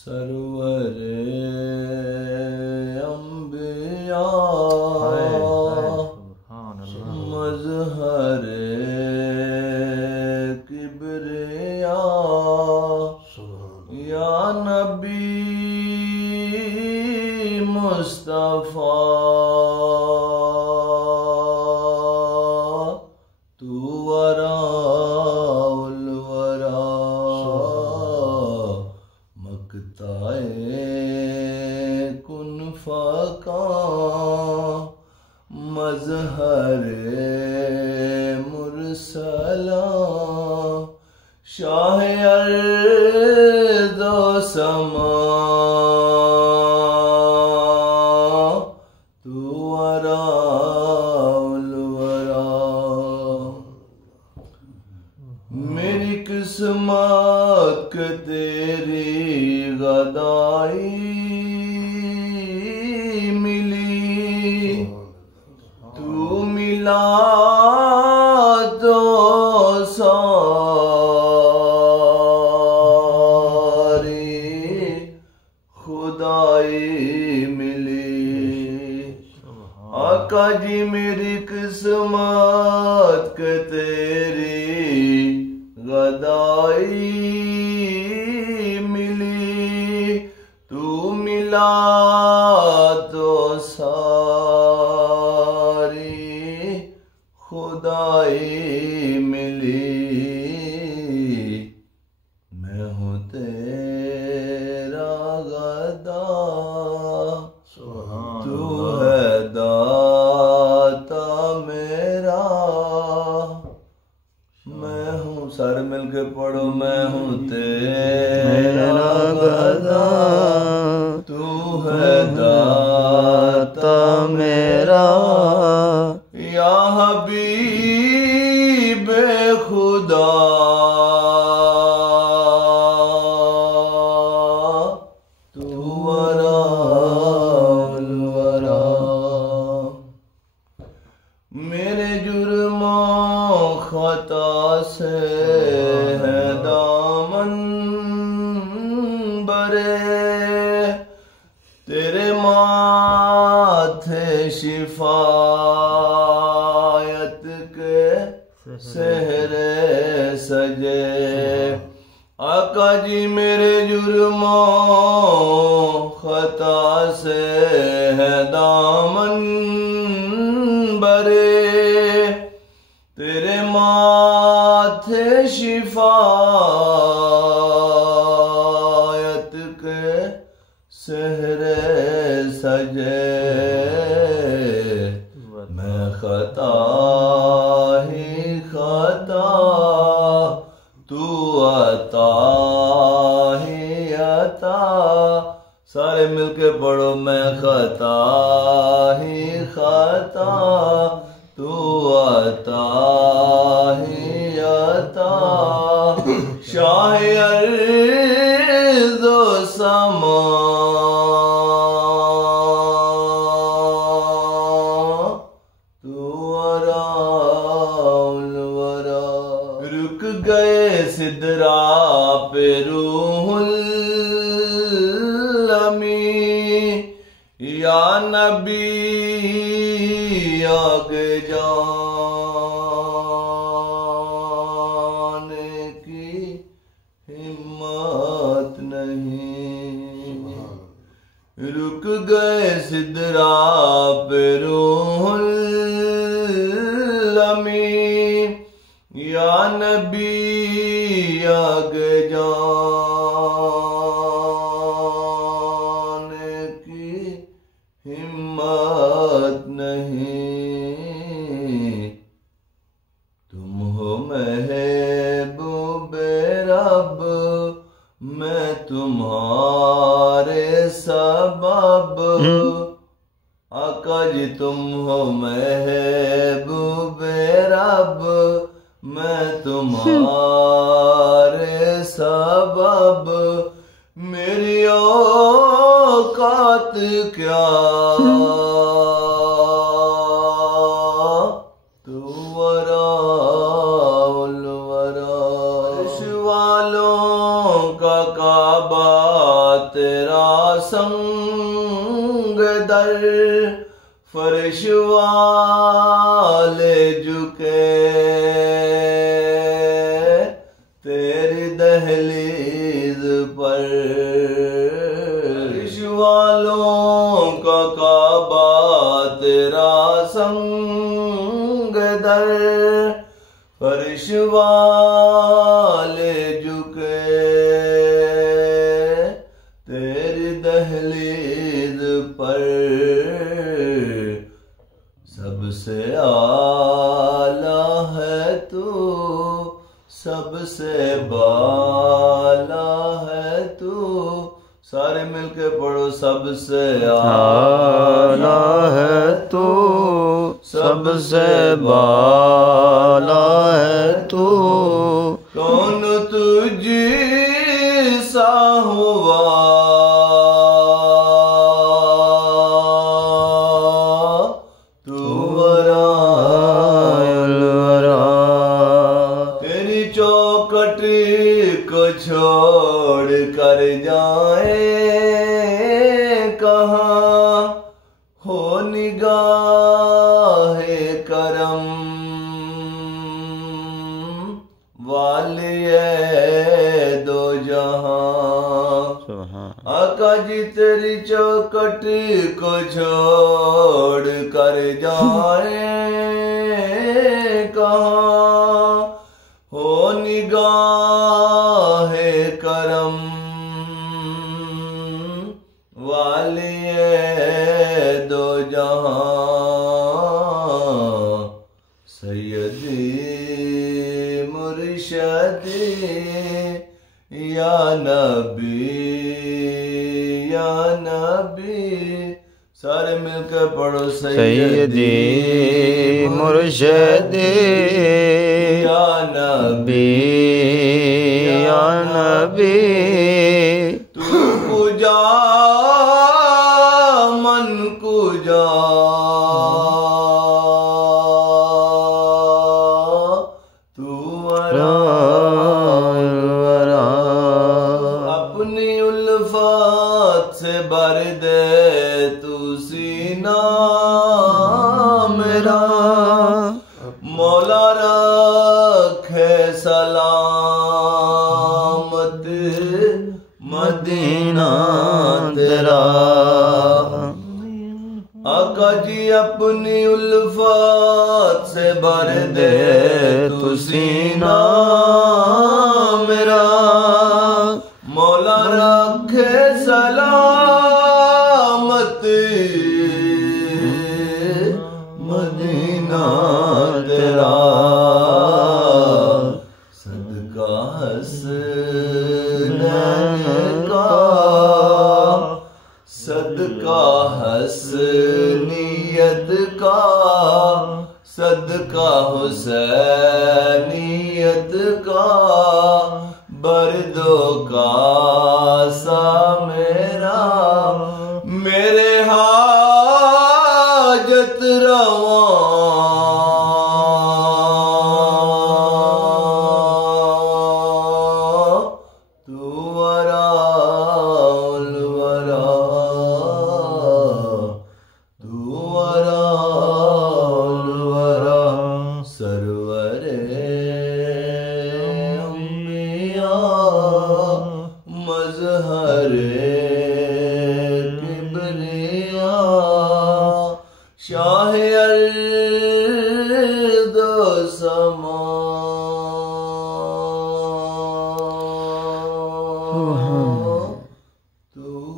Server अंबिया मजहर किबरिया या नबी मुस्तफा तू वरा उलवरा मकताए कुन फका मजहर मुरसला शाह अर्दो समा तू वरा उलवरा मेरी किस्मत तेरी गदाई मिली तू मिला तो सारी खुदाई मिली। आका जी मेरी किस्मत तेरी गदाई मिली तू मिला तो सारी खुदाई मिली। मैं हूँ तेरा गदा तू है दाता मेरा। मैं हूँ सारे मिलके पढ़ो मैं हूँ तेरा गदा तू है दाता मेरा या हबीब खुदा तू वरा उलवरा। मेरे जुर्मों खता से है दामन बरे तेरे माथे शिफायत के सेहरे सजे। आका जी मेरे जुर्मों खता से है दामन बरे तेरे माथे शिफायत के सेहरे सजे। मैं खता ही खता तू अता ही अता। सारे मिलके पढ़ो मैं खता ही खता तू अता ही अता। शाह अर्ज़ो समा तू वरा उलवरा। रुक गए सिदरा पे रूहुल अमी या नबी आगे जाने की हिम्मत नहीं। रुक गए सिदरा पे रूहुल अमी या नबी आगे जाने की हिम्मत नहीं। तुम हो महबूबे रब मैं तुम्हारे सबब। आका जी तुम हो महबूबे रब मैं तुम्हारे सबब। मेरी औकात क्या तू वरा उलवरा। वालों का काबा तेरा संग दर फर्श वाले झुके तेरी दहलीज पर फर्श वालों का काबा तेरा संग दर फर्श वाले झुके तेरी दहलीज पर सबसे आला है तू सबसे बाला है तू सारे मिलके पढ़ो सबसे आला है तू सबसे बाला है तू कौन तुझी सा हुआ तू वरा तेरी चौखट को छोड़ कर जाए कहाँ हो निगाहे करम वाले दो जहां आका जी तेरी चौखट को छोड़ कर जाए कहाँ हो निगाहे करम वाले दो जहां सैयदी मुर्शदी या नबी सारे मिलकर पढ़ो सैयदी मुर्शदी या नबी या नबी तू पूजा मन पूजा तू वरा अपनी उल्फत से भर दे तू सीना मेरा मौला रखे सलामत मदीना तेरा आका जी अपनी उल्फत से भर दे तू सीना मेरा मौला रखे सलामत मदीना तेरा सदका हसनैन का सदका हसनियत का सदका हुसैनियत का बर्दो का सा मेरा मेरे हाजत रवा तू वरा सरवरे अंबिया मजहरे किबरिया शाह अर्द समा तू